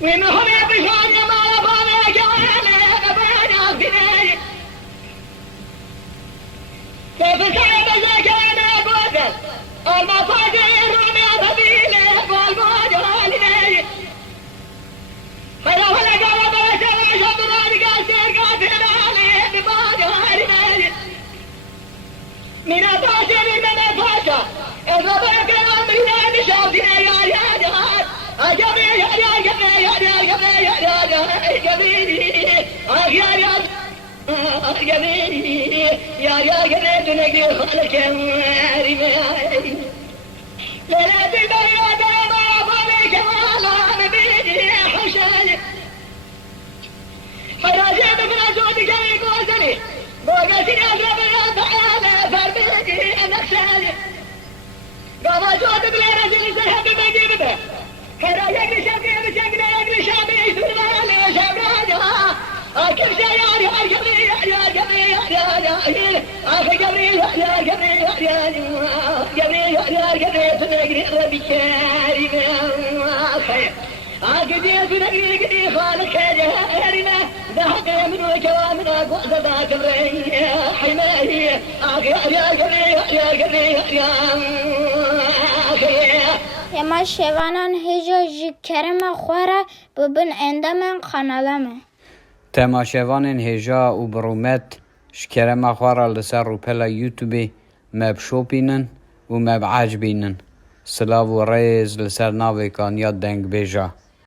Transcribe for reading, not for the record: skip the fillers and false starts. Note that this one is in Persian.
ومهم بشان ما يبغى جوانا بنا بناي كيف كان زكانا قدر المصادر من مدينة والموجة لناي هلا ولا قال بشر شبنا قاسر قاتل عليه بموجة لناي من أطاشر من أطاشر إذا بك الأمر شافنا يا جهاد أجبي يا جبي يا جبي يا جبي يا جبي تنقي خلك لا لا تبي ما فلك ولا نبي حشاي حراجة من زود جاي قوسني بوقتي أقرب يا تعالى فرمي نقشاي قام زود بلا رجل سحب بجيبه حراجة شابي بشكل أجل شابي سلمان وشابي كل شيء يا جميل يا جميل يا جميل أخي جميل يا جميل يا جميل يا جميل تنقري ربي كريم أخي أقدي تنقري خالك يا هرنا ذهب من وجوامنا قوة ذاك بري حماية أخي يا جميل يا جميل يا أخي يا ما شوانان هجا جي كرم خوارا ببن عندما خانالامه تماشاوان هجا و برومت شکرم خوارا لسر رو پلا یوتیوبی مب شوپینن و مب عجبینن سلاو و ریز لسر ناوی کان یا دنگ بیجا